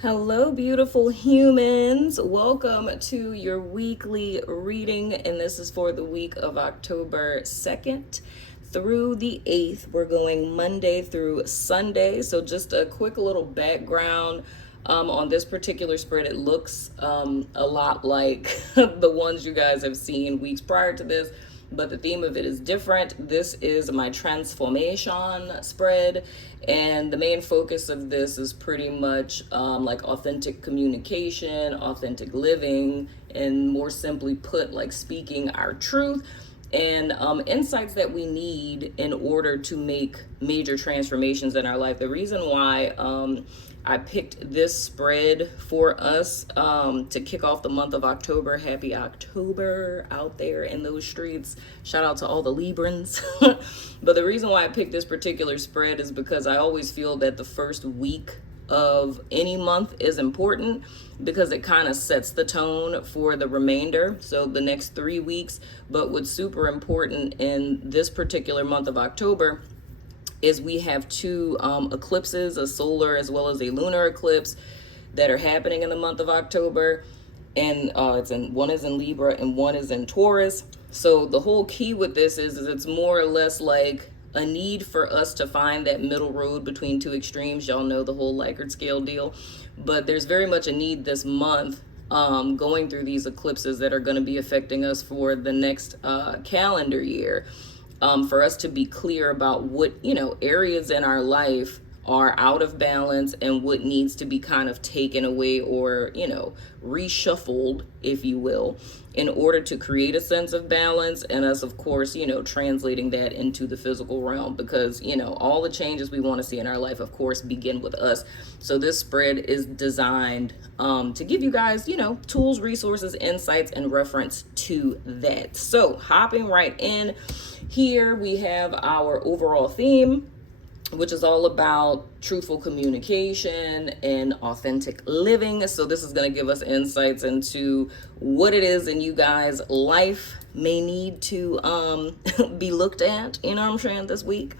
Hello, beautiful humans. Welcome to your weekly reading, and this is for the week of October 2nd through the 8th. We're going Monday through Sunday. So, just a quick little background on this particular spread. It looks a lot like the ones you guys have seen weeks prior to this, but the theme of it is different. This is my transformation spread, and the main focus of this is pretty much like authentic communication, authentic living, and more simply put, like speaking our truth and insights that we need in order to make major transformations in our life. The reason why I picked this spread for us to kick off the month of October. Happy October out there in those streets. Shout out to all the Librans. But the reason why I picked this particular spread is because I always feel that the first week of any month is important because it kind of sets the tone for the remainder, so the next 3 weeks. But what's super important in this particular month of October is we have two eclipses, a solar as well as a lunar eclipse, that are happening in the month of October, and one is in Libra and one is in Taurus. So the whole key with this is it's more or less like a need for us to find that middle road between two extremes. Y'all know the whole Likert scale deal, but there's very much a need this month going through these eclipses that are going to be affecting us for the next calendar year, for us to be clear about what, areas in our life are out of balance and what needs to be kind of taken away or, reshuffled, if you will, in order to create a sense of balance. And us, of course, translating that into the physical realm, because, all the changes we want to see in our life, of course, begin with us. So this spread is designed to give you guys, tools, resources, insights, and reference to that. So hopping right in, here we have our overall theme, which is all about truthful communication and authentic living. So this is going to give us insights into what it is in you guys' life may need to be looked at, this week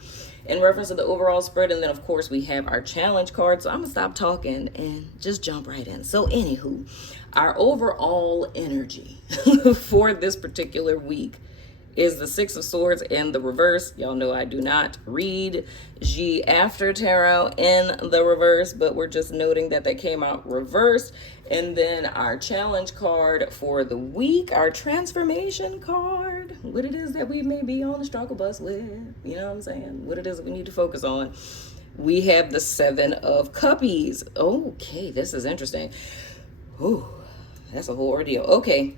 in reference to the overall spread. And then, of course, we have our challenge card. So I'm going to stop talking and just jump right in. So anywho, our overall energy for this particular week is the Six of Swords in the reverse. Y'all know I do not read G after tarot in the reverse, but we're just noting that came out reversed. And then our challenge card for the week, our transformation card, what it is that we may be on the struggle bus with, what it is that we need to focus on. We have the Seven of Cuppies. Okay, this is interesting. Ooh, that's a whole ordeal. Okay.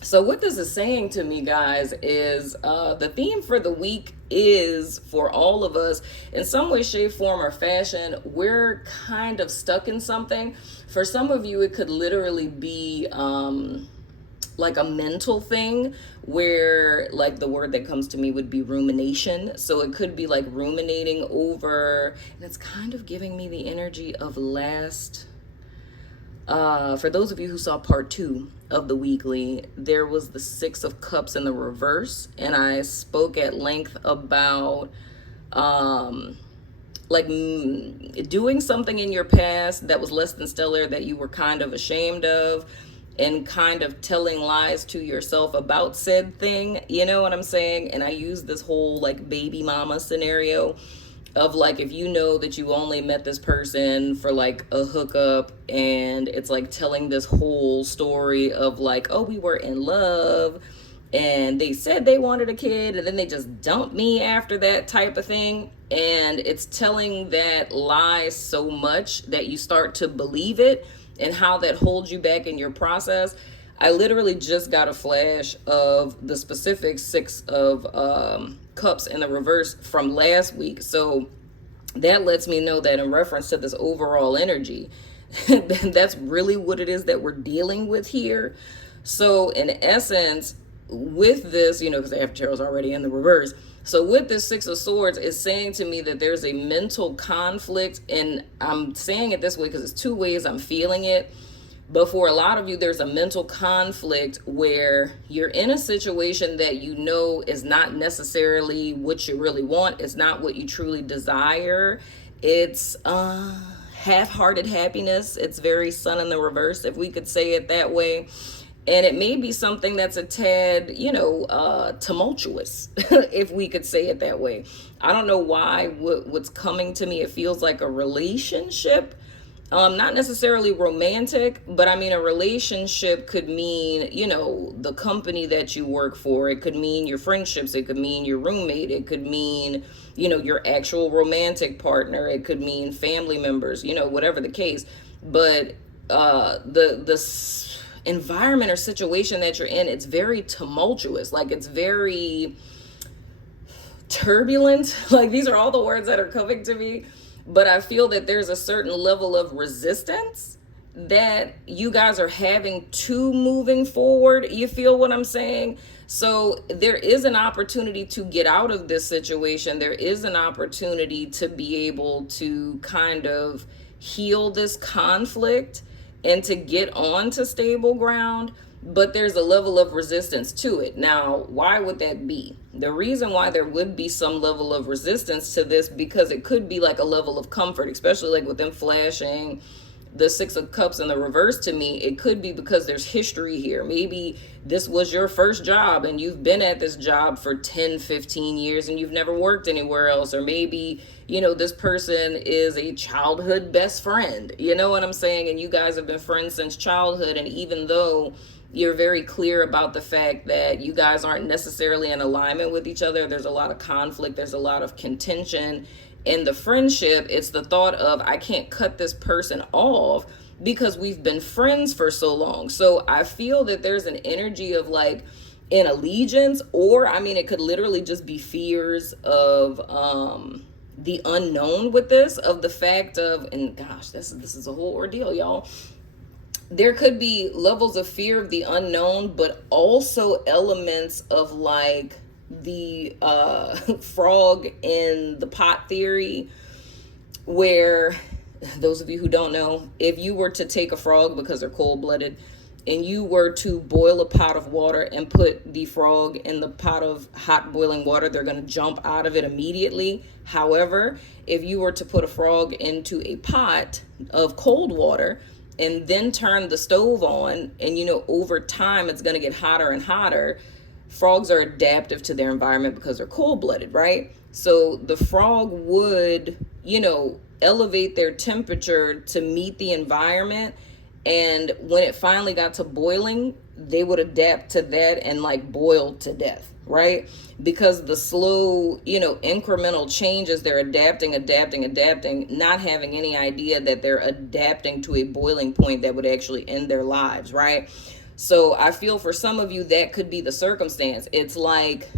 So what this is saying to me, guys, is the theme for the week is for all of us in some way, shape, form, or fashion. We're kind of stuck in something. For some of you, it could literally be like a mental thing where, like, the word that comes to me would be rumination. So it could be like ruminating over, and it's kind of giving me the energy of for those of you who saw part 2 of the weekly, there was the Six of Cups in the reverse, and I spoke at length about doing something in your past that was less than stellar, that you were kind of ashamed of, and kind of telling lies to yourself about said thing. You know what I'm saying? And I use this whole like baby mama scenario of like, if you know that you only met this person for like a hookup, and it's like telling this whole story of like, oh, we were in love and they said they wanted a kid and then they just dumped me after that type of thing. And it's telling that lie so much that you start to believe it, and how that holds you back in your process. I literally just got a flash of the specific Six of Cups in the reverse from last week. So that lets me know that in reference to this overall energy, that's really what it is that we're dealing with here. So in essence, with this, because the after tarot is already in the reverse. So with this Six of Swords, it's saying to me that there's a mental conflict, and I'm saying it this way because it's two ways I'm feeling it. But for a lot of you, there's a mental conflict where you're in a situation that is not necessarily what you really want. It's not what you truly desire. It's half-hearted happiness. It's very sun in the reverse, if we could say it that way. And it may be something that's a tad, tumultuous, if we could say it that way. I don't know why what's coming to me, it feels like a relationship. Not necessarily romantic, but I mean, a relationship could mean, the company that you work for. It could mean your friendships. It could mean your roommate. It could mean, your actual romantic partner. It could mean family members, whatever the case. But the environment or situation that you're in, it's very tumultuous. Like, it's very turbulent. Like, these are all the words that are coming to me. But I feel that there's a certain level of resistance that you guys are having to moving forward. You feel what I'm saying? So there is an opportunity to get out of this situation. There is an opportunity to be able to kind of heal this conflict and to get on to stable ground. But there's a level of resistance to it. Now, why would that be? The reason why there would be some level of resistance to this, because it could be like a level of comfort, especially like with them flashing the Six of Cups in the reverse to me. It could be because there's history here. Maybe this was your first job and you've been at this job for 10, 15 years and you've never worked anywhere else. Or maybe, this person is a childhood best friend. You know what I'm saying? And you guys have been friends since childhood. And even though you're very clear about the fact that you guys aren't necessarily in alignment with each other, there's a lot of conflict, there's a lot of contention in the friendship. It's the thought of, I can't cut this person off because we've been friends for so long. So I feel that there's an energy of like an allegiance, or I mean, it could literally just be fears of the unknown with this, of the fact of, and gosh, this is a whole ordeal, y'all. There could be levels of fear of the unknown, but also elements of like the frog in the pot theory, where, those of you who don't know, if you were to take a frog, because they're cold-blooded, and you were to boil a pot of water and put the frog in the pot of hot boiling water, they're going to jump out of it immediately. However, if you were to put a frog into a pot of cold water and then turn the stove on, and over time it's going to get hotter and hotter, frogs are adaptive to their environment because they're cold-blooded, right? So the frog would, elevate their temperature to meet the environment, and when it finally got to boiling, they would adapt to that and like boil to death, right? Because the slow, incremental changes, they're adapting, not having any idea that they're adapting to a boiling point that would actually end their lives, right? So I feel for some of you, that could be the circumstance. It's like,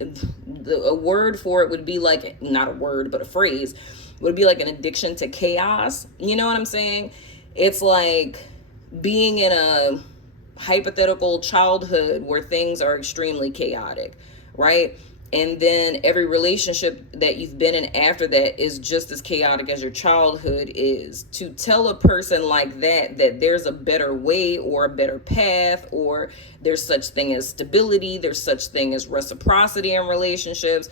a word for it would be like, not a word, but a phrase, would be like an addiction to chaos. You know what I'm saying? It's like being in a hypothetical childhood where things are extremely chaotic, right? And then every relationship that you've been in after that is just as chaotic as your childhood is. To tell a person like that there's a better way or a better path, or there's such thing as stability, there's such thing as reciprocity in relationships,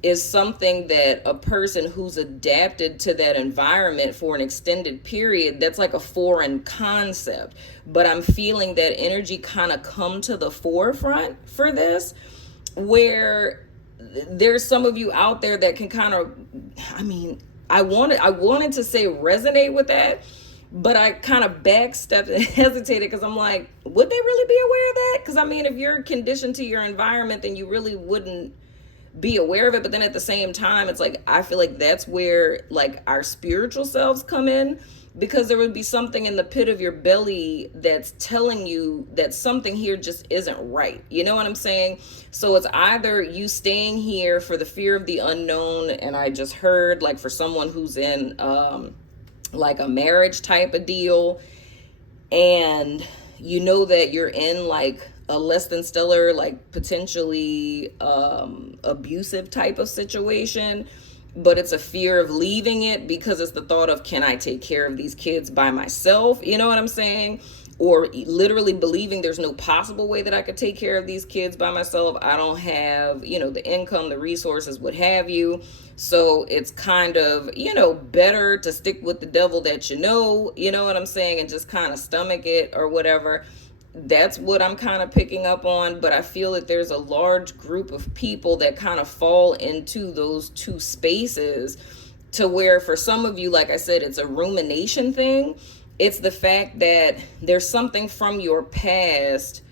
is something that a person who's adapted to that environment for an extended period, that's like a foreign concept. But I'm feeling that energy kind of come to the forefront for this, where there's some of you out there that can kind of, I wanted to say resonate with that, but I kind of backstepped and hesitated because I'm like, would they really be aware of that? Because if you're conditioned to your environment, then you really wouldn't be aware of it. But then at the same time, it's like, I feel like that's where like our spiritual selves come in, because there would be something in the pit of your belly that's telling you that something here just isn't right. You know what I'm saying? So it's either you staying here for the fear of the unknown, and I just heard like for someone who's in like a marriage type of deal, and that you're in like a less than stellar, like potentially abusive type of situation, but it's a fear of leaving it because it's the thought of, can I take care of these kids by myself? You know what I'm saying? or literally believing there's no possible way that I could take care of these kids by myself. I don't have, the income, the resources, what have you. So it's kind of, better to stick with the devil that you know what I'm saying, and just kind of stomach it or whatever. That's what I'm kind of picking up on. But I feel that there's a large group of people that kind of fall into those two spaces, to where for some of you, like I said, it's a rumination thing. It's the fact that there's something from your past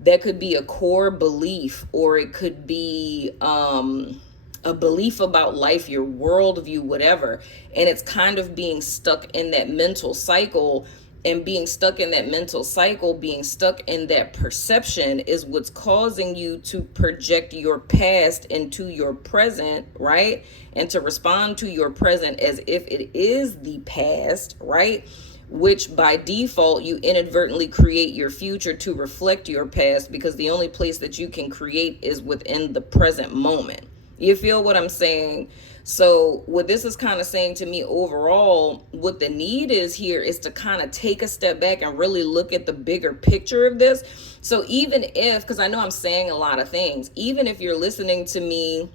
that could be a core belief, or it could be a belief about life, your worldview, whatever. And it's kind of being stuck in that mental cycle. And being stuck in that mental cycle, being stuck in that perception, is what's causing you to project your past into your present, right? And to respond to your present as if it is the past, right? Which by default, you inadvertently create your future to reflect your past, because the only place that you can create is within the present moment. You feel what I'm saying? So what this is kind of saying to me overall, what the need is here is to kind of take a step back and really look at the bigger picture of this. So even if, because I know I'm saying a lot of things, even if you're listening to me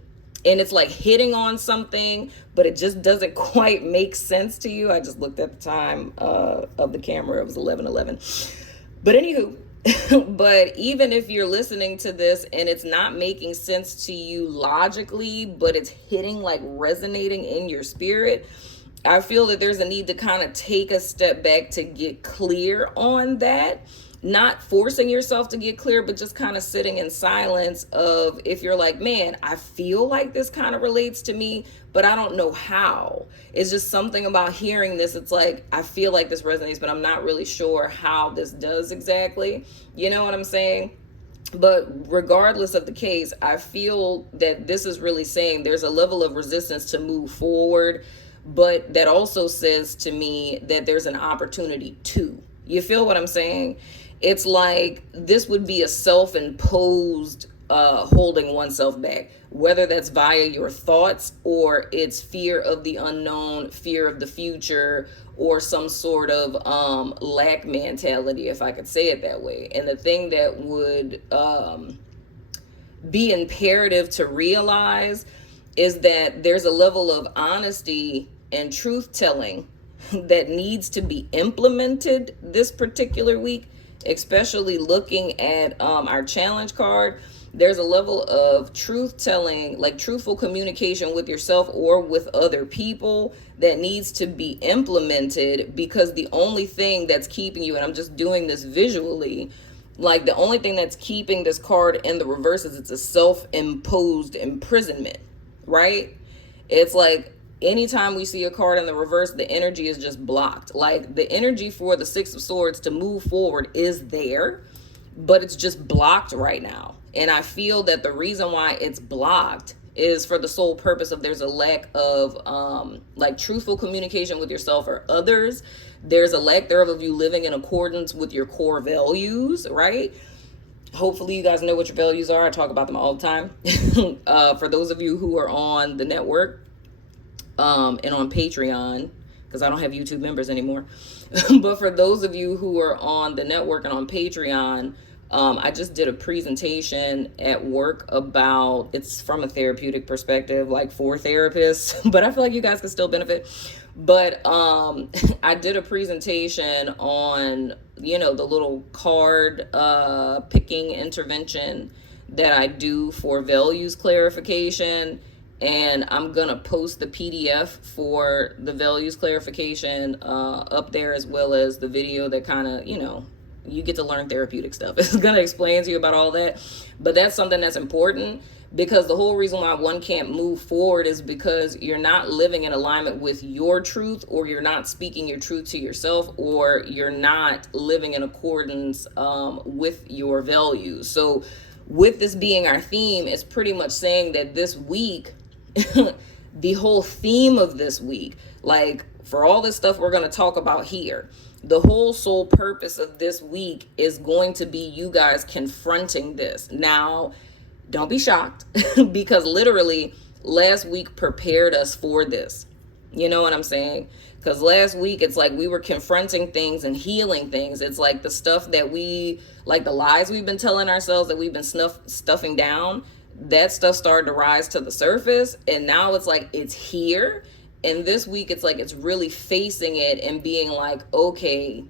and it's like hitting on something, but it just doesn't quite make sense to you. I just looked at the time of the camera. It was 11:11. But anywho, but even if you're listening to this and it's not making sense to you logically, but it's hitting, like resonating in your spirit, I feel that there's a need to kind of take a step back to get clear on that. Not forcing yourself to get clear, but just kind of sitting in silence of, if you're like, man, I feel like this kind of relates to me, but I don't know how. It's just something about hearing this. It's like, I feel like this resonates, but I'm not really sure how this does exactly. You know what I'm saying? But regardless of the case, I feel that this is really saying there's a level of resistance to move forward, but that also says to me that there's an opportunity to. You feel what I'm saying? It's like this would be a self-imposed holding oneself back, whether that's via your thoughts, or it's fear of the unknown, fear of the future, or some sort of lack mentality, if I could say it that way. And the thing that would be imperative to realize is that there's a level of honesty and truth telling that needs to be implemented this particular week, especially looking at our challenge card. There's a level of truth telling, like truthful communication with yourself or with other people, that needs to be implemented, because the only thing that's keeping you, and I'm just doing this visually, like the only thing that's keeping this card in the reverse is it's a self-imposed imprisonment, right? It's like, anytime we see a card in the reverse, the energy is just blocked. Like the energy for the Six of Swords to move forward is there, but it's just blocked right now. And I feel that the reason why it's blocked is for the sole purpose of there's a lack of like truthful communication with yourself or others. There's a lack thereof of you living in accordance with your core values, right? Hopefully you guys know what your values are. I talk about them all the time. For those of you who are on the network, and on Patreon, because I don't have YouTube members anymore. But for those of you who are on the network and on Patreon, I just did a presentation at work about, it's from a therapeutic perspective, like for therapists, but I feel like you guys can still benefit. But I did a presentation on, the little card picking intervention that I do for values clarification. And I'm going to post the PDF for the values clarification up there, as well as the video that kind of, you get to learn therapeutic stuff. It's going to explain to you about all that. But that's something that's important, because the whole reason why one can't move forward is because you're not living in alignment with your truth, or you're not speaking your truth to yourself, or you're not living in accordance with your values. So with this being our theme, it's pretty much saying that this week, the whole theme of this week, like for all this stuff we're going to talk about here, the whole sole purpose of this week is going to be you guys confronting this. Now, don't be shocked, because literally last week prepared us for this. You know what I'm saying? Because last week, it's like we were confronting things and healing things. It's like the stuff that like the lies we've been telling ourselves that we've been stuffing down, that stuff started to rise to the surface. And now it's like it's here. And this week, it's like it's really facing it and being like, okay,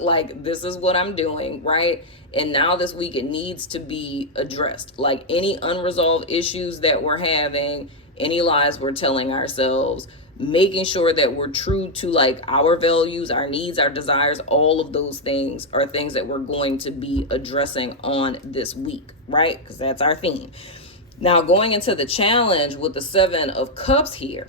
like this is what I'm doing, right? And now this week, it needs to be addressed. Like any unresolved issues that we're having, any lies we're telling ourselves, making sure that we're true to like our values, our needs, our desires, all of those things are things that we're going to be addressing on this week, right? Because that's our theme. Now, going into the challenge with the 7 of Cups here,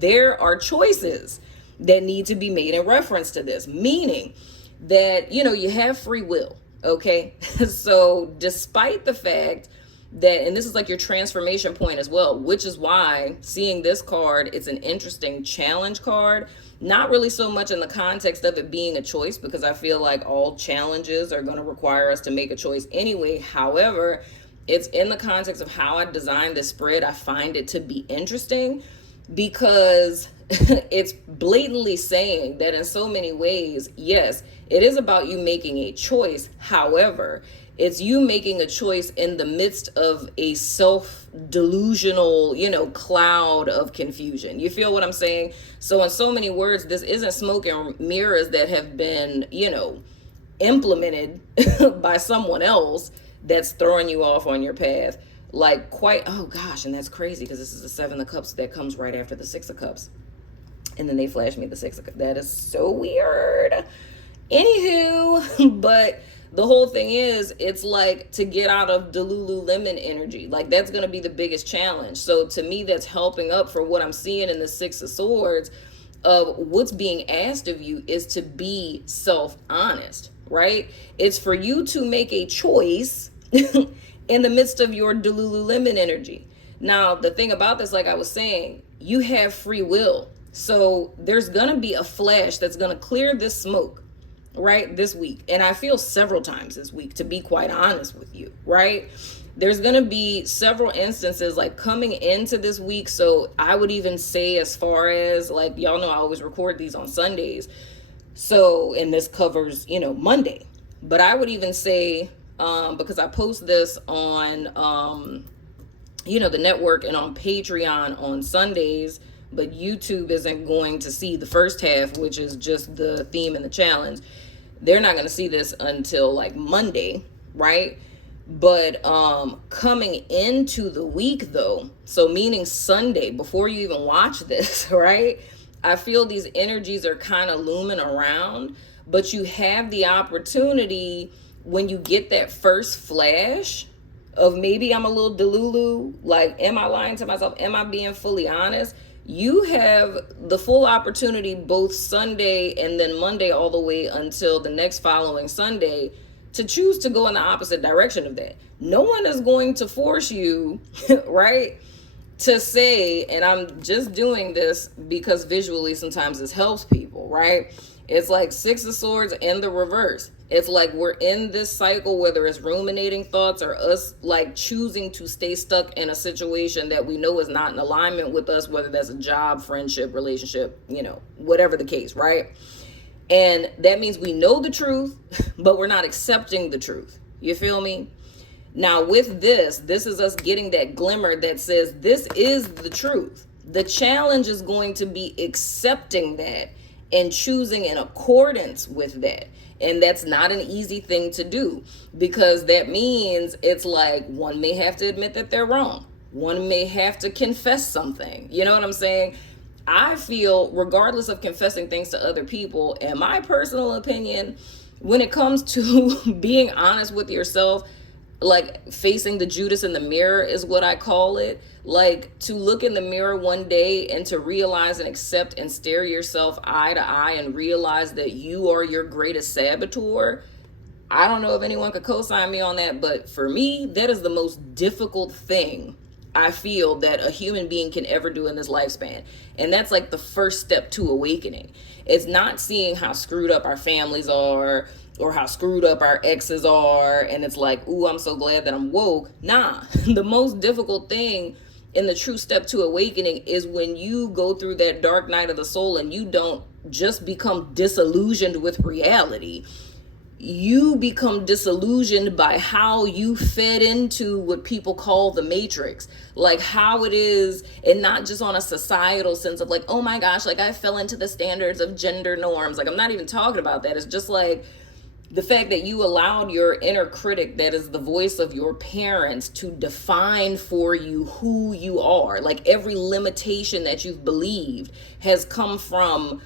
there are choices that need to be made in reference to this, meaning that, you have free will, okay? So despite the fact that, and this is like your transformation point as well, which is why seeing this card, it's an interesting challenge card, not really so much in the context of it being a choice, because I feel like all challenges are going to require us to make a choice anyway. However, it's in the context of how I designed this spread. I find it to be interesting because it's blatantly saying that in so many ways, yes, it is about you making a choice. However, it's you making a choice in the midst of a self-delusional, cloud of confusion. You feel what I'm saying? So in so many words, this isn't smoke and mirrors that have been, implemented by someone else that's throwing you off on your path. Like oh gosh, and that's crazy because this is the 7 of Cups that comes right after the 6 of Cups. And then they flash me the 6 of Cups. That is so weird. Anywho, but the whole thing is, it's like to get out of the Lululemon energy. Like that's going to be the biggest challenge. So to me, that's helping up for what I'm seeing in the 6 of Swords of what's being asked of you is to be self-honest, right? It's for you to make a choice in the midst of your Lululemon energy. Now, the thing about this, like I was saying, you have free will. So there's going to be a flash that's going to clear this smoke, right, this week. And I feel several times this week, to be quite honest with you, right? There's going to be several instances like coming into this week. So I would even say, as far as like, y'all know, I always record these on Sundays. So, and this covers, Monday. But I would even say, because I post this on, the network and on Patreon on Sundays, but YouTube isn't going to see the first half, which is just the theme and the challenge. They're not going to see this until like Monday, right? But coming into the week though, so meaning Sunday, before you even watch this, right? I feel these energies are kind of looming around, but you have the opportunity when you get that first flash of maybe I'm a little delulu, like, am I lying to myself? Am I being fully honest? You have the full opportunity both Sunday and then Monday all the way until the next following Sunday to choose to go in the opposite direction of that. No one is going to force you, right, to say, and I'm just doing this because visually sometimes this helps people, right? It's like 6 of Swords in the reverse. It's like we're in this cycle, whether it's ruminating thoughts or us like choosing to stay stuck in a situation that we know is not in alignment with us, whether that's a job, friendship, relationship, whatever the case, right? And that means we know the truth, but we're not accepting the truth. You feel me? Now with this is us getting that glimmer that says this is the truth. The challenge is going to be accepting that and choosing in accordance with that. And that's not an easy thing to do, because that means it's like one may have to admit that they're wrong. One may have to confess something. You know what I'm saying? I feel, regardless of confessing things to other people, in my personal opinion, when it comes to being honest with yourself, like facing the Judas in the mirror is what I call it. Like to look in the mirror one day and to realize and accept and stare yourself eye to eye and realize that you are your greatest saboteur. I don't know if anyone could co-sign me on that, but for me, that is the most difficult thing I feel that a human being can ever do in this lifespan. And that's like the first step to awakening. It's not seeing how screwed up our families are or how screwed up our exes are. And it's like, ooh, I'm so glad that I'm woke. Nah, the most difficult thing And the true step to awakening is when you go through that dark night of the soul and you don't just become disillusioned with reality. You become disillusioned by how you fed into what people call the matrix, like how it is, and not just on a societal sense of like, oh my gosh, like I fell into the standards of gender norms. Like, I'm not even talking about that. It's just like the fact that you allowed your inner critic, that is the voice of your parents, to define for you who you are. Like every limitation that you've believed has come from,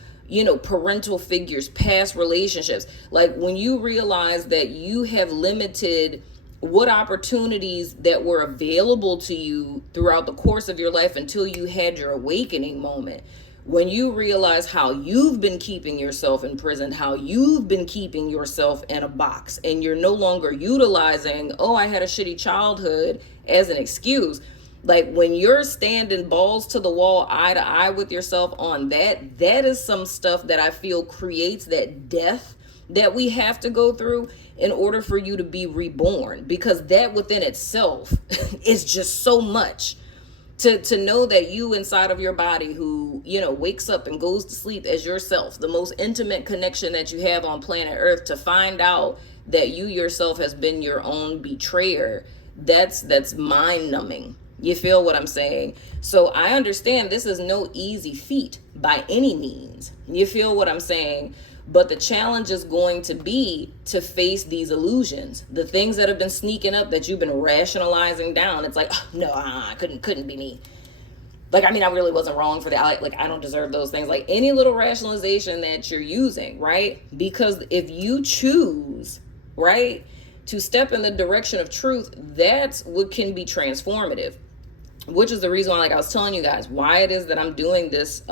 parental figures, past relationships. Like when you realize that you have limited what opportunities that were available to you throughout the course of your life until you had your awakening moment. When you realize how you've been keeping yourself imprisoned, how you've been keeping yourself in a box, and you're no longer utilizing, oh, I had a shitty childhood as an excuse. Like when you're standing balls to the wall, eye to eye with yourself on that, that is some stuff that I feel creates that death that we have to go through in order for you to be reborn. Because that within itself is just so much. To know that you inside of your body who, wakes up and goes to sleep as yourself, the most intimate connection that you have on planet Earth, to find out that you yourself has been your own betrayer, that's mind numbing. You feel what I'm saying? So I understand this is no easy feat by any means. You feel what I'm saying? But the challenge is going to be to face these illusions, the things that have been sneaking up that you've been rationalizing down. It's like, oh, no, I couldn't be me. Like, I mean, I really wasn't wrong for that. Like, I don't deserve those things. Like any little rationalization that you're using, right? Because if you choose, right, to step in the direction of truth, that's what can be transformative. Which is the reason why, like I was telling you guys, why it is that I'm doing this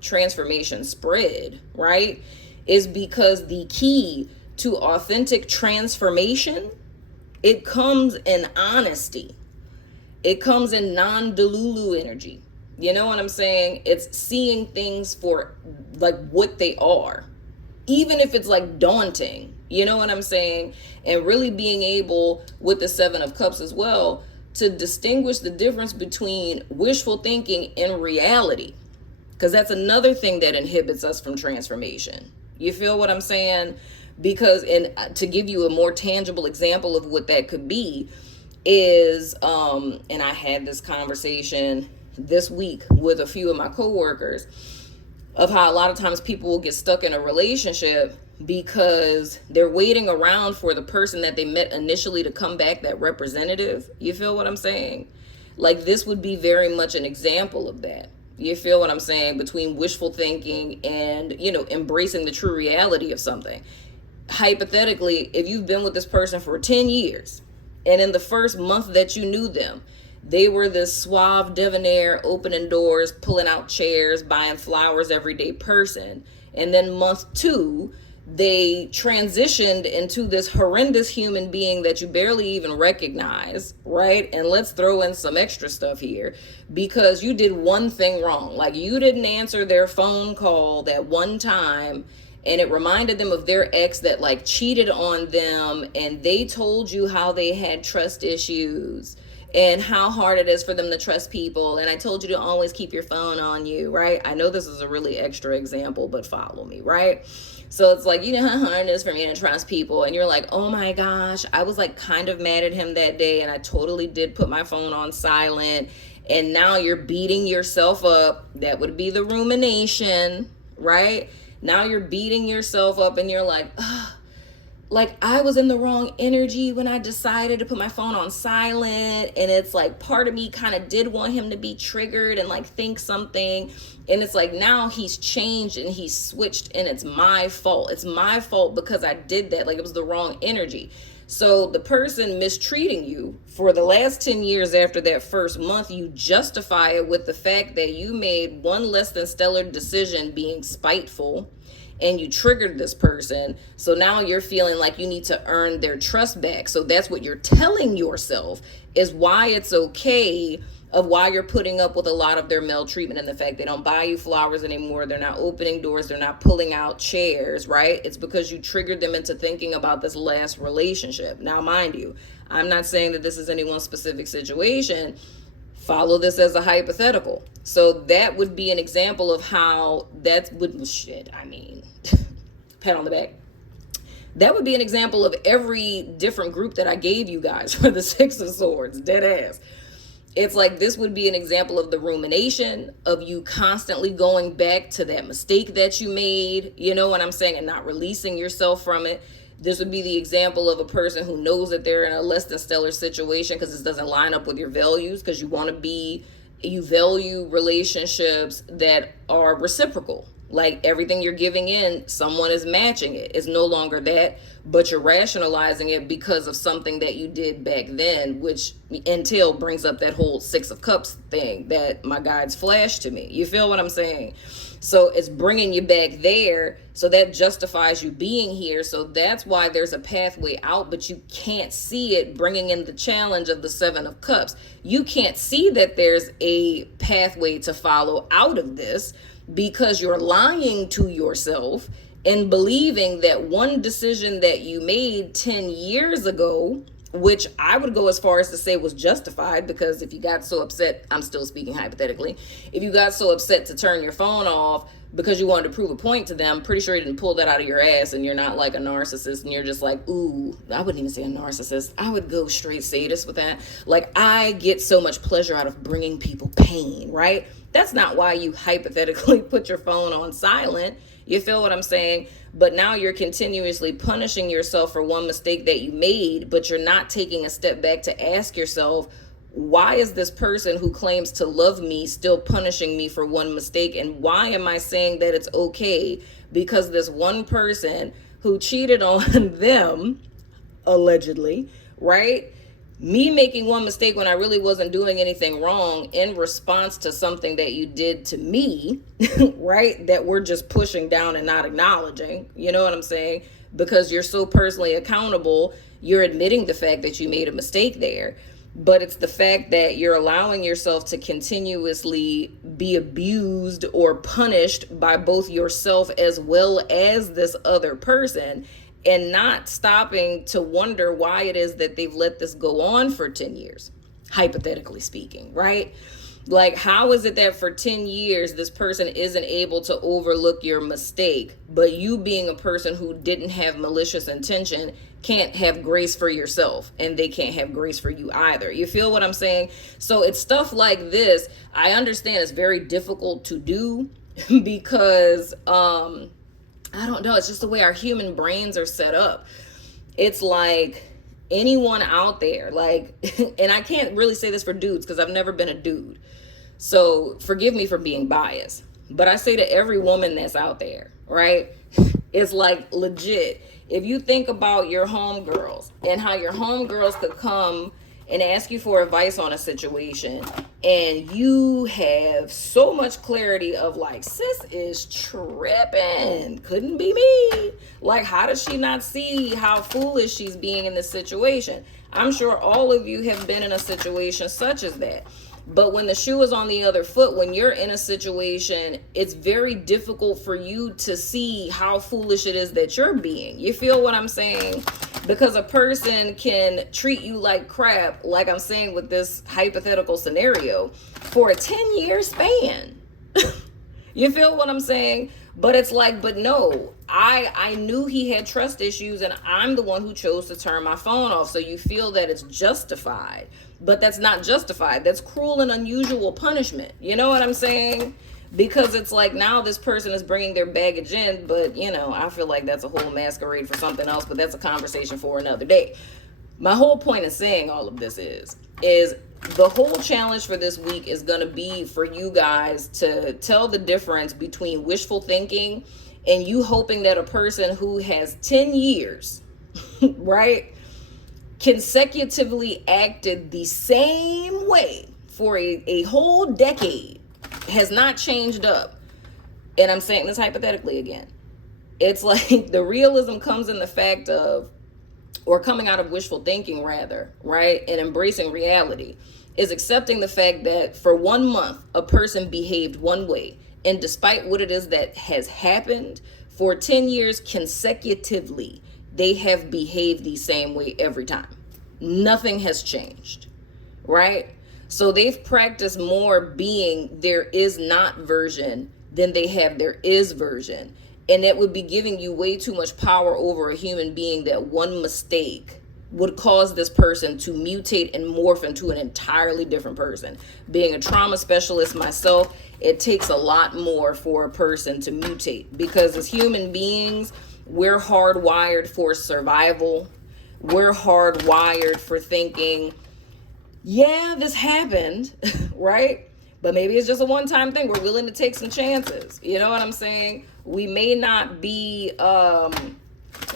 transformation spread, right? Is because the key to authentic transformation, it comes in honesty. It comes in non-delulu energy. You know what I'm saying? It's seeing things for like what they are, even if it's like daunting. You know what I'm saying? And really being able, with the Seven of Cups as well, to distinguish the difference between wishful thinking and reality. Because that's another thing that inhibits us from transformation. You feel what I'm saying? Because, and to give you a more tangible example of what that could be is, and I had this conversation this week with a few of my coworkers of how a lot of times people will get stuck in a relationship because they're waiting around for the person that they met initially to come back, that representative. You feel what I'm saying? Like this would be very much an example of that. You feel what I'm saying? Between wishful thinking and, embracing the true reality of something. Hypothetically, if you've been with this person for 10 years and in the first month that you knew them, they were this suave, debonair, opening doors, pulling out chairs, buying flowers everyday person. And then month 2, they transitioned into this horrendous human being that you barely even recognize, right? And let's throw in some extra stuff here because you did one thing wrong. Like you didn't answer their phone call that one time and it reminded them of their ex that like cheated on them, and they told you how they had trust issues and how hard it is for them to trust people. And I told you to always keep your phone on you, right? I know this is a really extra example, but follow me, right? So it's like, how hard it is for me to trust people. And you're like, oh my gosh, I was like kind of mad at him that day. And I totally did put my phone on silent. And now you're beating yourself up. That would be the rumination, right? Now you're beating yourself up and you're like, ugh. Like I was in the wrong energy when I decided to put my phone on silent. And it's like part of me kind of did want him to be triggered and like think something. And it's like now he's changed and he's switched and it's my fault. It's my fault because I did that. Like it was the wrong energy. So the person mistreating you for the last 10 years after that first month, you justify it with the fact that you made one less than stellar decision being spiteful. And you triggered this person. So now you're feeling like you need to earn their trust back. So that's what you're telling yourself is why it's okay, of why you're putting up with a lot of their maltreatment and the fact they don't buy you flowers anymore. They're not opening doors. They're not pulling out chairs, right? It's because you triggered them into thinking about this last relationship. Now, mind you, I'm not saying that this is any one specific situation. Follow this as a hypothetical. So that would be an example of how that would, pat on the back. That would be an example of every different group that I gave you guys for the Six of Swords, dead ass. It's like this would be an example of the rumination, of you constantly going back to that mistake that you made, you know what I'm saying, and not releasing yourself from it. This would be the example of a person who knows that they're in a less than stellar situation because this doesn't line up with your values, because you value relationships that are reciprocal. Like everything you're giving in, someone is matching it. It's no longer that, but you're rationalizing it because of something that you did back then, which brings up that whole Six of Cups thing that my guides flashed to me. You feel what I'm saying? So it's bringing you back there. So that justifies you being here. So that's why there's a pathway out, but you can't see it, bringing in the challenge of the Seven of Cups. You can't see that there's a pathway to follow out of this, because you're lying to yourself and believing that one decision that you made 10 years ago, which I would go as far as to say was justified, because if you got so upset, I'm still speaking hypothetically, if you got so upset to turn your phone off because you wanted to prove a point to them, pretty sure you didn't pull that out of your ass, and you're not like a narcissist, and you're just like, ooh, I wouldn't even say a narcissist. I would go straight sadist with that. Like, I get so much pleasure out of bringing people pain, right? That's not why you hypothetically put your phone on silent. You feel what I'm saying? But now you're continuously punishing yourself for one mistake that you made, but you're not taking a step back to ask yourself, why is this person who claims to love me still punishing me for one mistake? And why am I saying that it's okay? Because this one person who cheated on them, allegedly, right? Me making one mistake when I really wasn't doing anything wrong in response to something that you did to me, right? That we're just pushing down and not acknowledging. You know what I'm saying? Because you're so personally accountable, you're admitting the fact that you made a mistake there. But it's the fact that you're allowing yourself to continuously be abused or punished by both yourself as well as this other person, and not stopping to wonder why it is that they've let this go on for 10 years, hypothetically speaking, right? Like, how is it that for 10 years, this person isn't able to overlook your mistake, but you, being a person who didn't have malicious intention, can't have grace for yourself, and they can't have grace for you either? You feel what I'm saying? So it's stuff like this. I understand it's very difficult to do because, I don't know, it's just the way our human brains are set up. It's like anyone out there, like, and I can't really say this for dudes because I've never been a dude, so forgive me for being biased, but I say to every woman that's out there, right? It's like, legit, if you think about your homegirls and how your homegirls could come and ask you for advice on a situation, and you have so much clarity of like, sis is tripping, couldn't be me. Like, how does she not see how foolish she's being in this situation? I'm sure all of you have been in a situation such as that. But when the shoe is on the other foot, when you're in a situation, it's very difficult for you to see how foolish it is that you're being. You feel what I'm saying? Because a person can treat you like crap, like I'm saying with this hypothetical scenario, for a 10-year span. You feel what I'm saying? But it's like, but no, I knew he had trust issues, and I'm the one who chose to turn my phone off. So you feel that it's justified, but that's not justified. That's cruel and unusual punishment. You know what I'm saying? Because it's like, now this person is bringing their baggage in, but you know, I feel like that's a whole masquerade for something else, but that's a conversation for another day. My whole point of saying all of this is the whole challenge for this week is going to be for you guys to tell the difference between wishful thinking and you hoping that a person who has 10 years, right, consecutively acted the same way for a whole decade, has not changed up. And I'm saying this hypothetically again. It's like the realism comes in the fact of, or coming out of wishful thinking rather, right, and embracing reality, is accepting the fact that for 1 month, a person behaved one way. And despite what it is that has happened, for 10 years consecutively, they have behaved the same way every time. Nothing has changed, right? So they've practiced more being there is not version than they have there is version. And it would be giving you way too much power over a human being that one mistake would cause this person to mutate and morph into an entirely different person. Being a trauma specialist myself, it takes a lot more for a person to mutate, because as human beings, we're hardwired for survival. We're hardwired for thinking, yeah, this happened, right? But maybe it's just a one-time thing. We're willing to take some chances. You know what I'm saying? We may not be,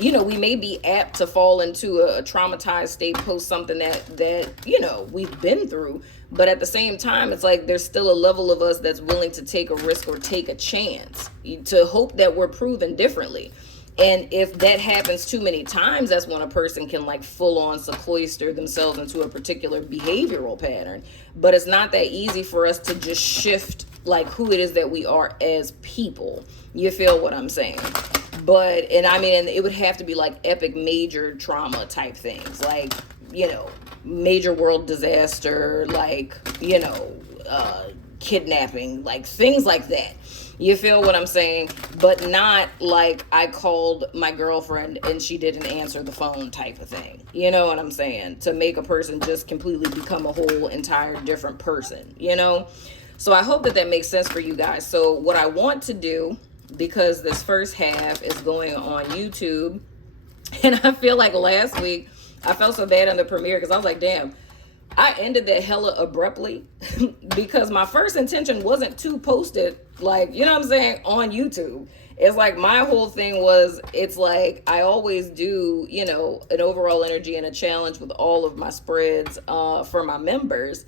we may be apt to fall into a traumatized state post something that we've been through. But at the same time, it's like there's still a level of us that's willing to take a risk or take a chance to hope that we're proven differently. And if that happens too many times, that's when a person can like full on sequester themselves into a particular behavioral pattern. But it's not that easy for us to just shift like who it is that we are as people. You feel what I'm saying? But, and it would have to be like epic major trauma type things, like, major world disaster, like, kidnapping, like things like that. You feel what I'm saying? But not like I called my girlfriend and she didn't answer the phone type of thing. You know what I'm saying? To make a person just completely become a whole entire different person, So I hope that makes sense for you guys. So what I want to do, because this first half is going on YouTube, and I feel like last week I felt so bad on the premiere because I was like, damn, I ended that hella abruptly because my first intention wasn't to post it, like, on YouTube. It's like my whole thing was, it's like I always do, an overall energy and a challenge with all of my spreads for my members.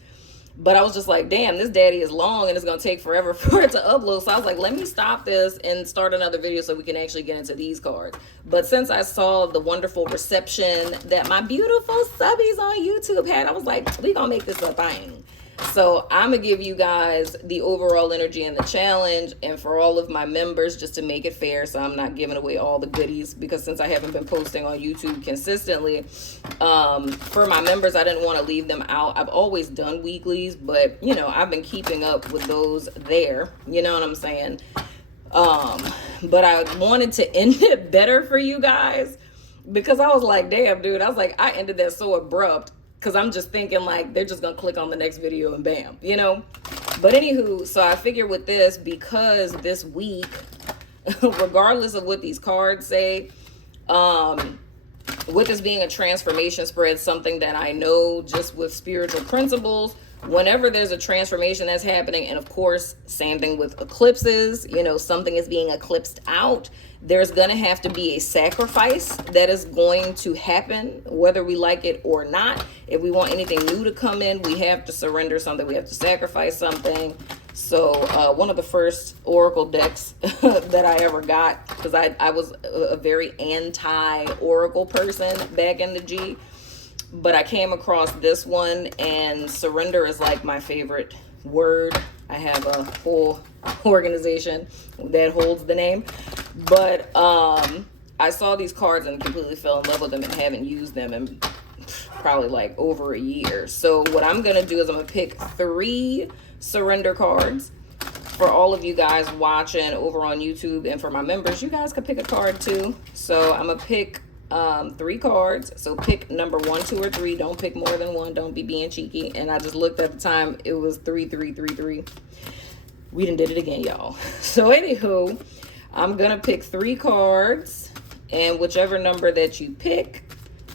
But I was just like, damn, this daddy is long and it's going to take forever for it to upload. So I was like, let me stop this and start another video so we can actually get into these cards. But since I saw the wonderful reception that my beautiful subbies on YouTube had, I was like, we going to make this a thing. So I'm going to give you guys the overall energy and the challenge, and for all of my members, just to make it fair, so I'm not giving away all the goodies, because since I haven't been posting on YouTube consistently, for my members, I didn't want to leave them out. I've always done weeklies, but, I've been keeping up with those there. You know what I'm saying? But I wanted to end it better for you guys, because I was like, damn, dude, I was like, I ended that so abrupt. Because I'm just thinking like they're just going to click on the next video and bam, But anywho, so I figure with this, because this week, regardless of what these cards say, with this being a transformation spread, something that I know just with spiritual principles, whenever there's a transformation that's happening, and of course, same thing with eclipses, something is being eclipsed out, there's going to have to be a sacrifice that is going to happen, whether we like it or not. If we want anything new to come in, we have to surrender something. We have to sacrifice something. So one of the first oracle decks that I ever got, because I was a very anti-oracle person back in the G, but I came across this one, and surrender is like my favorite word. I have a whole organization that holds the name, but I saw these cards and completely fell in love with them and haven't used them in probably like over a year. So what I'm gonna do is I'm gonna pick 3 surrender cards for all of you guys watching over on YouTube, and for my members, you guys can pick a card too. So I'm gonna pick 3 cards. So pick number 1, 2, or 3. Don't pick more than one. Don't be being cheeky. And I just looked at the time. It was 3, 3, 3, 3. We done did it again, y'all. So anywho, I'm gonna pick 3 cards, and whichever number that you pick,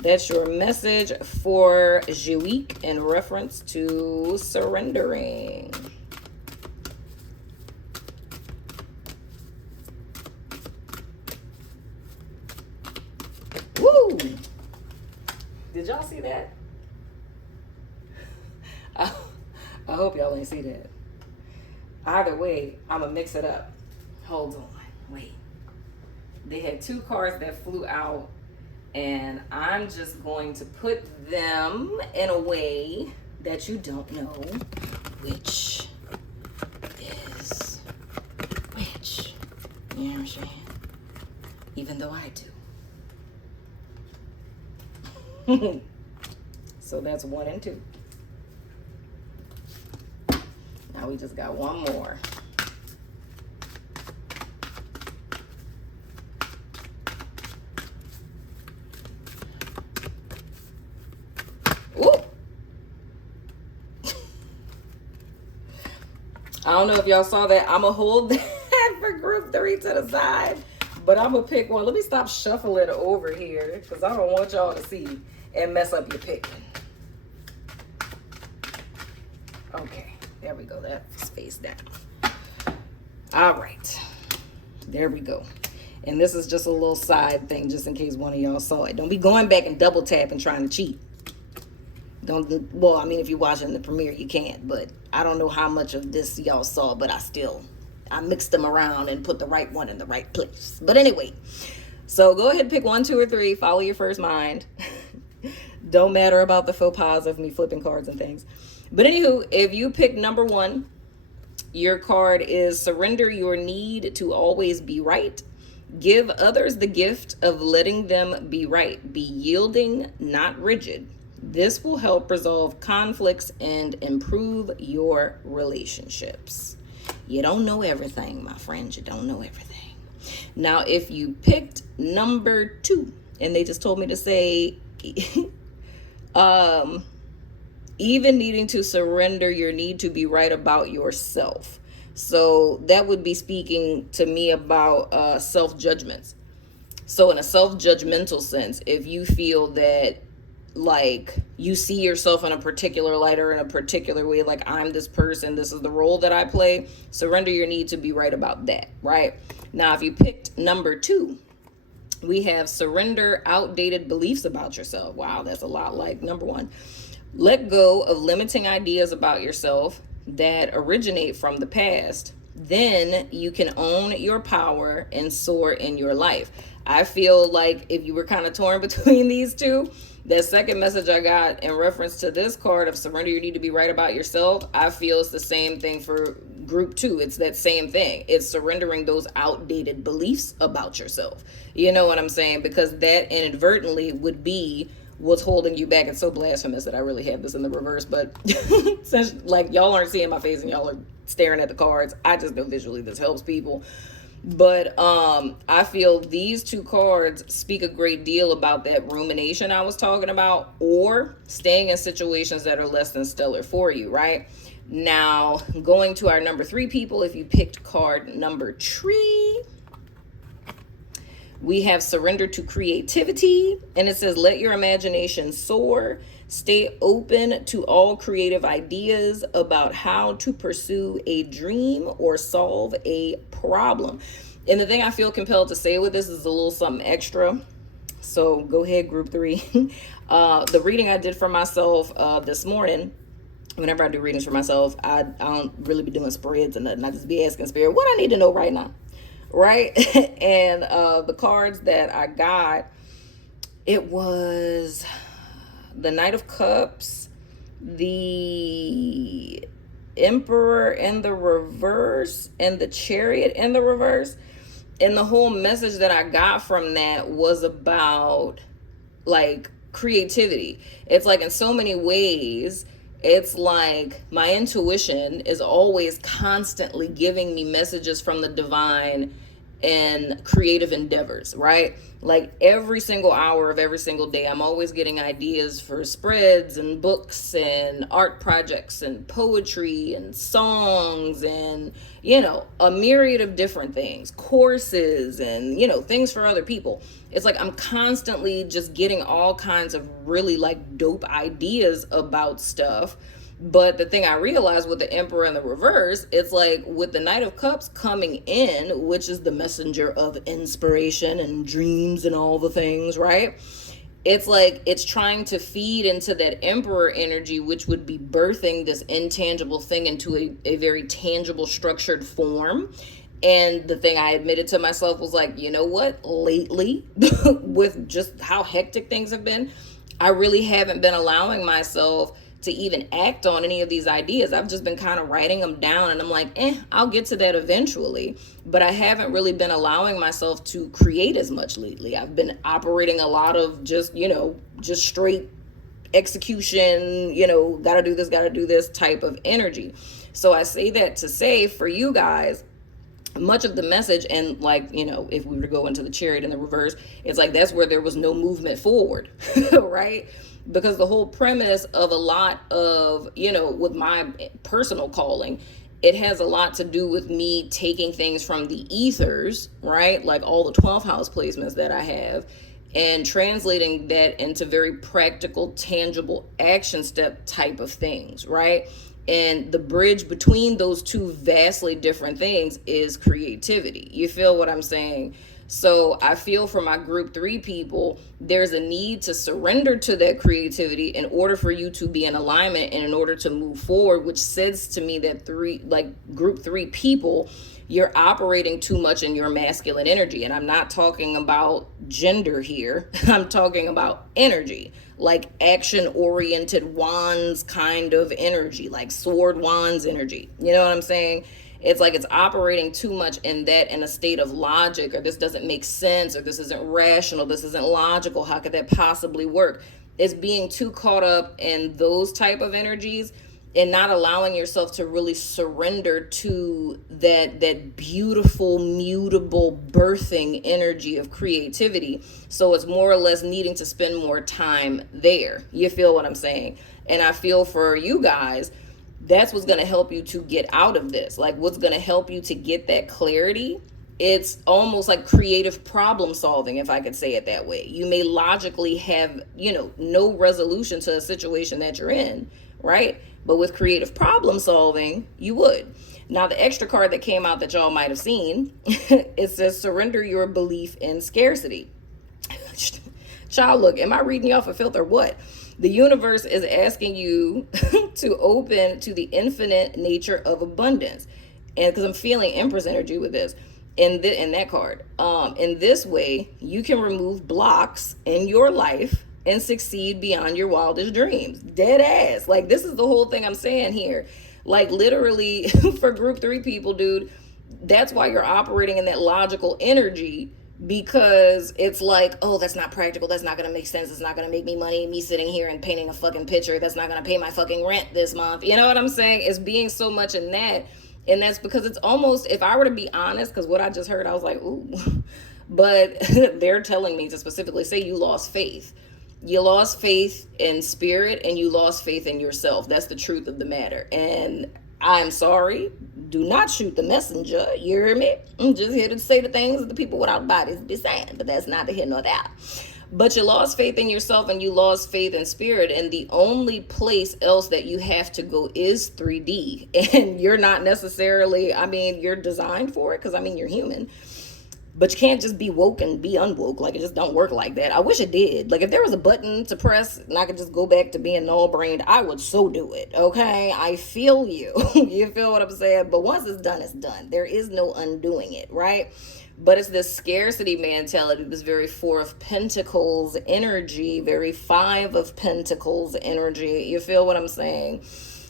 that's your message for Juique in reference to surrendering. Woo! Did y'all see that? I hope y'all ain't see that. Either way, I'm gonna mix it up. Hold on, wait. They had 2 cards that flew out, and I'm just going to put them in a way that you don't know which is which. You know what I'm saying? Even though I do. So that's 1 and 2. Now we just got one more. Ooh. I don't know if y'all saw that. I'm going to hold that for group 3 to the side. But I'm going to pick one. Let me stop shuffling over here because I don't want y'all to see and mess up your picking. Okay, there we go. That's face down. All right, there we go. And this is just a little side thing just in case one of y'all saw it. Don't be going back and double tapping trying to cheat. Well, I mean, if you're watching the premiere, you can't. But I don't know how much of this y'all saw, but I mixed them around and put the right one in the right place. But anyway, so go ahead, pick 1, 2, or 3. Follow your first mind. Don't matter about the faux pas of me flipping cards and things. But anywho, if you pick number 1, your card is surrender your need to always be right. Give others the gift of letting them be right. Be yielding, not rigid. This will help resolve conflicts and improve your relationships. You don't know everything, my friends. You don't know everything. Now, if you picked number 2, and they just told me to say, even needing to surrender your need to be right about yourself. So that would be speaking to me about self-judgments. So in a self-judgmental sense, if you feel that like you see yourself in a particular light or in a particular way, like I'm this person, this is the role that I play, surrender your need to be right about that, right? Now, if you picked number 2, we have surrender outdated beliefs about yourself. Wow, that's a lot like number 1. Let go of limiting ideas about yourself that originate from the past. Then you can own your power and soar in your life. I feel like if you were kind of torn between these two, that second message I got in reference to this card of surrender your need to be right about yourself, I feel it's the same thing for group 2. It's that same thing. It's surrendering those outdated beliefs about yourself. You know what I'm saying? Because that inadvertently would be what's holding you back. It's so blasphemous that I really have this in the reverse, but since like y'all aren't seeing my face and y'all are staring at the cards, I just know visually this helps people. But I feel these 2 cards speak a great deal about that rumination I was talking about, or staying in situations that are less than stellar for you, right? Now, going to our number 3 people, if you picked card number 3, we have surrender to creativity, and it says, let your imagination soar. Stay open to all creative ideas about how to pursue a dream or solve a problem. And the thing I feel compelled to say with this is a little something extra. So go ahead, group 3. The reading I did for myself this morning, whenever I do readings for myself, I don't really be doing spreads and nothing. I just be asking Spirit what I need to know right now. Right? And the cards that I got, it was the Knight of Cups, the Emperor in the reverse, and the Chariot in the reverse. And the whole message that I got from that was about like creativity. It's like in so many ways, it's like my intuition is always constantly giving me messages from the divine and creative endeavors, right? Like every single hour of every single day, I'm always getting ideas for spreads and books and art projects and poetry and songs and, you know, a myriad of different things, courses and, you know, things for other people. It's like I'm constantly just getting all kinds of really like dope ideas about stuff. But the thing I realized with the Emperor in the reverse, it's like with the Knight of Cups coming in, which is the messenger of inspiration and dreams and all the things, right? It's like it's trying to feed into that Emperor energy, which would be birthing this intangible thing into a very tangible, structured form. And the thing I admitted to myself was like, you know what? Lately, with just how hectic things have been, I really haven't been allowing myself to even act on any of these ideas. I've just been kind of writing them down and I'm like, I'll get to that eventually. But I haven't really been allowing myself to create as much lately. I've been operating a lot of just, you know, just straight execution, you know, gotta do this type of energy. So I say that to say for you guys, much of the message, and like, you know, if we were to go into the chariot in the reverse, it's like that's where there was no movement forward. Right? Because the whole premise of a lot of, you know, with my personal calling, it has a lot to do with me taking things from the ethers, right? Like all the 12th house placements that I have, and translating that into very practical, tangible action step type of things, right? And the bridge between those two vastly different things is creativity. You feel what I'm saying? So I feel for my group 3 people, there's a need to surrender to that creativity in order for you to be in alignment and in order to move forward, which says to me that group 3 people, you're operating too much in your masculine energy. And I'm not talking about gender here. I'm talking about energy, like action oriented wands kind of energy, like sword wands energy. You know what I'm saying? It's like it's operating too much in that, in a state of logic, or this doesn't make sense, or this isn't rational, this isn't logical, how could that possibly work? It's being too caught up in those type of energies and not allowing yourself to really surrender to that beautiful, mutable, birthing energy of creativity. So it's more or less needing to spend more time there. You feel what I'm saying? And I feel for you guys, that's what's going to help you to get out of this. Like what's going to help you to get that clarity. It's almost like creative problem solving, if I could say it that way. You may logically have, you know, no resolution to a situation that you're in, right? But with creative problem solving, you would. Now, the extra card that came out that y'all might have seen, it says surrender your belief in scarcity. Child, look, am I reading y'all for filth or what? The universe is asking you to open to the infinite nature of abundance. And because I'm feeling Empress energy with this, in that card. In this way, you can remove blocks in your life and succeed beyond your wildest dreams. Dead ass. Like, this is the whole thing I'm saying here. Like, literally, for group 3 people, dude, that's why you're operating in that logical energy, because it's like, oh, that's not practical, that's not gonna make sense, it's not gonna make me money, me sitting here and painting a fucking picture, that's not gonna pay my fucking rent this month. You know what I'm saying? It's being so much in that. And that's because it's almost, if I were to be honest, because what I just heard, I was like, ooh. But they're telling me to specifically say you lost faith. You lost faith in spirit and you lost faith in yourself. That's the truth of the matter. And I'm sorry. Do not shoot the messenger. You hear me? I'm just here to say the things that the people without bodies be saying. But that's neither here nor there. But you lost faith in yourself and you lost faith in spirit. And the only place else that you have to go is 3D. And you're not necessarily, I mean, you're designed for it because, I mean, you're human. But you can't just be woke and be unwoke. Like, it just don't work like that. I wish it did. Like, if there was a button to press and I could just go back to being null-brained, I would so do it, okay? I feel you. You feel what I'm saying? But once it's done, it's done. There is no undoing it, right? But it's this scarcity mentality, this very 4 of Pentacles energy, very 5 of Pentacles energy. You feel what I'm saying?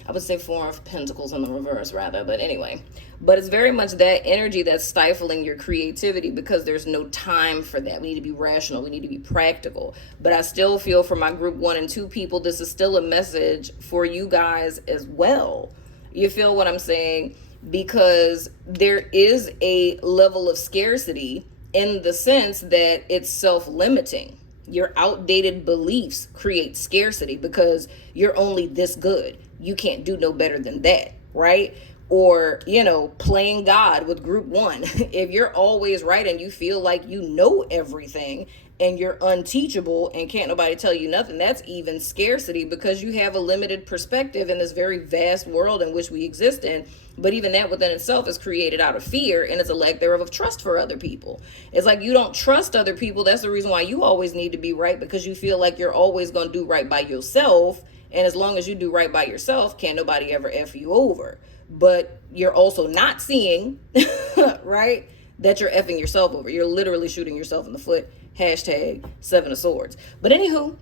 I would say 4 of Pentacles in the reverse rather, but anyway. But it's very much that energy that's stifling your creativity because there's no time for that. We need to be rational. We need to be practical. But I still feel for my group 1 and 2 people, this is still a message for you guys as well. You feel what I'm saying? Because there is a level of scarcity in the sense that it's self-limiting. Your outdated beliefs create scarcity because you're only this good. You can't do no better than that, right? Or, you know, playing God with group 1. If you're always right and you feel like you know everything and you're unteachable and can't nobody tell you nothing, that's even scarcity because you have a limited perspective in this very vast world in which we exist in. But even that within itself is created out of fear, and it's a lack thereof of trust for other people. It's like you don't trust other people. That's the reason why you always need to be right, because you feel like you're always going to do right by yourself. And as long as you do right by yourself, can't nobody ever F you over. But you're also not seeing, right, that you're effing yourself over. You're literally shooting yourself in the foot. Hashtag 7 of Swords. But anywho,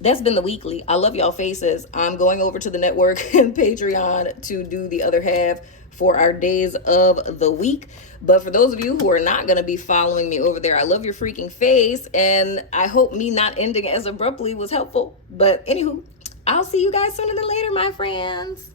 that's been the weekly. I love y'all faces. I'm going over to the network and Patreon to do the other half for our days of the week. But for those of you who are not going to be following me over there, I love your freaking face. And I hope me not ending as abruptly was helpful. But anywho, I'll see you guys sooner than later, my friends.